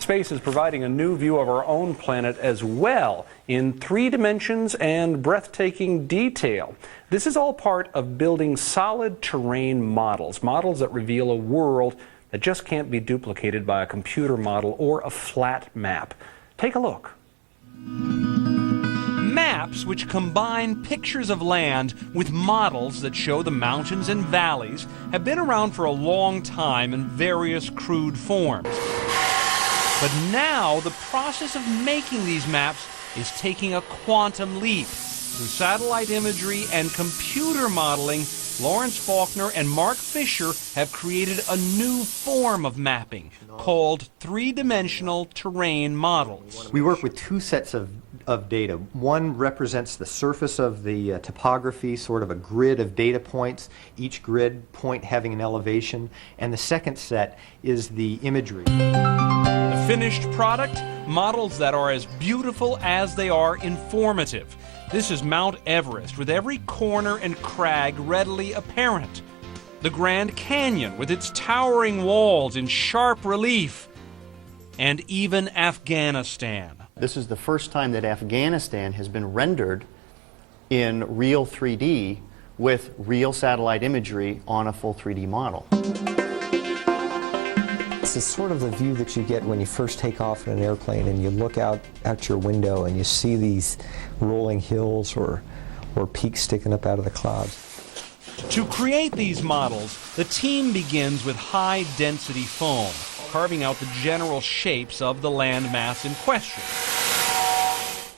Space is providing a new view of our own planet as well, in 3 dimensions and breathtaking detail. This is all part of building solid terrain models, models that reveal a world that just can't be duplicated by a computer model or a flat map. Take a look. Maps which combine pictures of land with models that show the mountains and valleys have been around for a long time in various crude forms. But now the process of making these maps is taking a quantum leap. Through satellite imagery and computer modeling, Lawrence Faulkner and Mark Fisher have created a new form of mapping called 3-dimensional terrain models. We work with 2 sets of data. One represents the surface of the topography, sort of a grid of data points, each grid point having an elevation, and the second set is the imagery. The finished product, models that are as beautiful as they are informative. This is Mount Everest, with every corner and crag readily apparent. The Grand Canyon, with its towering walls in sharp relief. And even Afghanistan. This is the first time that Afghanistan has been rendered in real 3D with real satellite imagery on a full 3D model. This is sort of the view that you get when you first take off in an airplane and you look out your window and you see these rolling hills or peaks sticking up out of the clouds. To create these models, the team begins with high-density foam, carving out the general shapes of the landmass in question.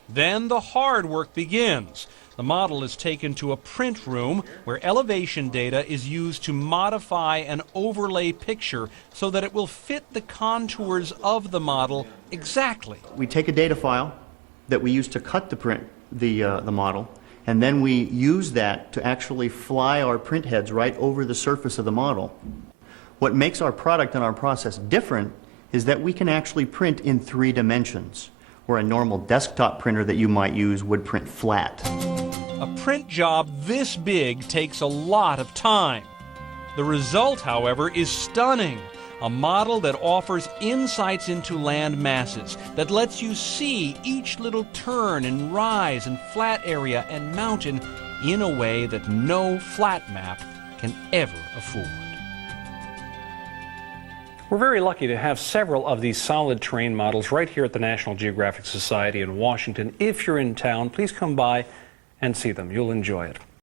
Then the hard work begins. The model is taken to a print room where elevation data is used to modify an overlay picture so that it will fit the contours of the model exactly. We take a data file that we use to cut the model, and then we use that to actually fly our print heads right over the surface of the model. What makes our product and our process different is that we can actually print in 3 dimensions, where a normal desktop printer that you might use would print flat. A print job this big takes a lot of time. The result, however, is stunning. A model that offers insights into land masses, that lets you see each little turn and rise and flat area and mountain in a way that no flat map can ever afford. We're very lucky to have several of these solid terrain models right here at the National Geographic Society in Washington. If you're in town, please come by and see them. You'll enjoy it.